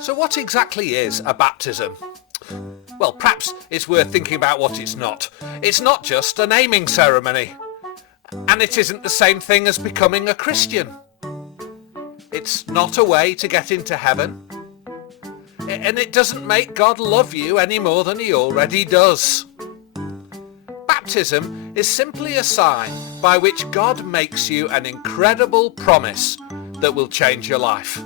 So what exactly is a baptism? Well, perhaps it's worth thinking about what it's not. It's not just a naming ceremony. And it isn't the same thing as becoming a Christian. It's not a way to get into heaven. And it doesn't make God love you any more than he already does. Baptism is simply a sign by which God makes you an incredible promise that will change your life.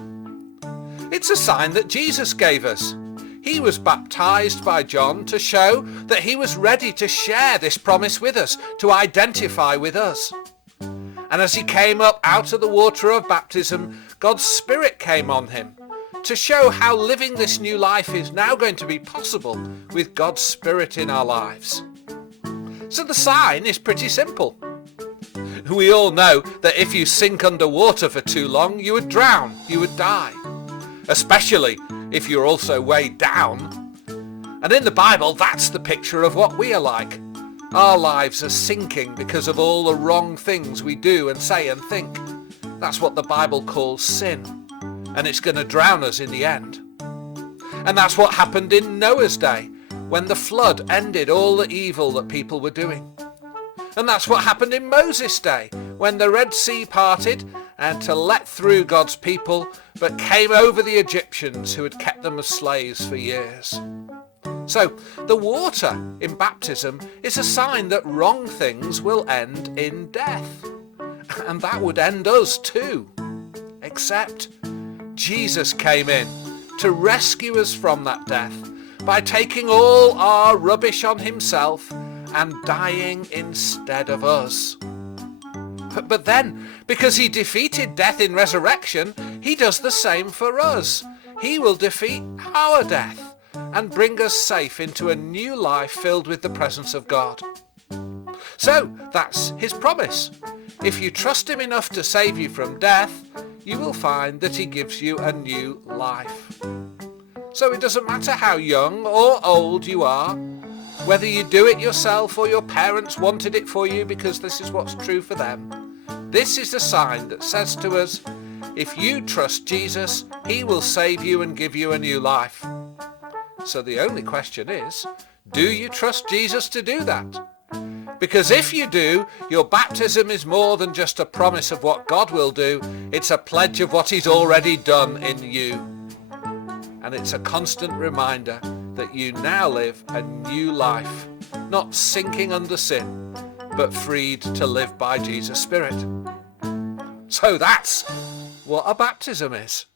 It's a sign that Jesus gave us. He was baptized by John to show that he was ready to share this promise with us, to identify with us. And as he came up out of the water of baptism, God's Spirit came on him to show how living this new life is now going to be possible with God's Spirit in our lives. So the sign is pretty simple. We all know that if you sink under water for too long, you would drown, you would die. Especially if you're also weighed down. And in the Bible, that's the picture of what we are like. Our lives are sinking because of all the wrong things we do and say and think. That's what the Bible calls sin. And it's going to drown us in the end. And that's what happened in Noah's day, when the flood ended all the evil that people were doing. And that's what happened in Moses' day, when the Red Sea parted and to let through God's people, but came over the Egyptians who had kept them as slaves for years. So the water in baptism is a sign that wrong things will end in death. And that would end us too. Except Jesus came in to rescue us from that death by taking all our rubbish on himself and dying instead of us. But then, because he defeated death in resurrection, he does the same for us. He will defeat our death and bring us safe into a new life filled with the presence of God. So that's his promise. If you trust him enough to save you from death, you will find that he gives you a new life. So it doesn't matter how young or old you are, whether you do it yourself or your parents wanted it for you because this is what's true for them. This is the sign that says to us, if you trust Jesus, he will save you and give you a new life. So the only question is, do you trust Jesus to do that? Because if you do, your baptism is more than just a promise of what God will do. It's a pledge of what he's already done in you. And it's a constant reminder that you now live a new life, not sinking under sin, but freed to live by Jesus' Spirit. So that's what a baptism is.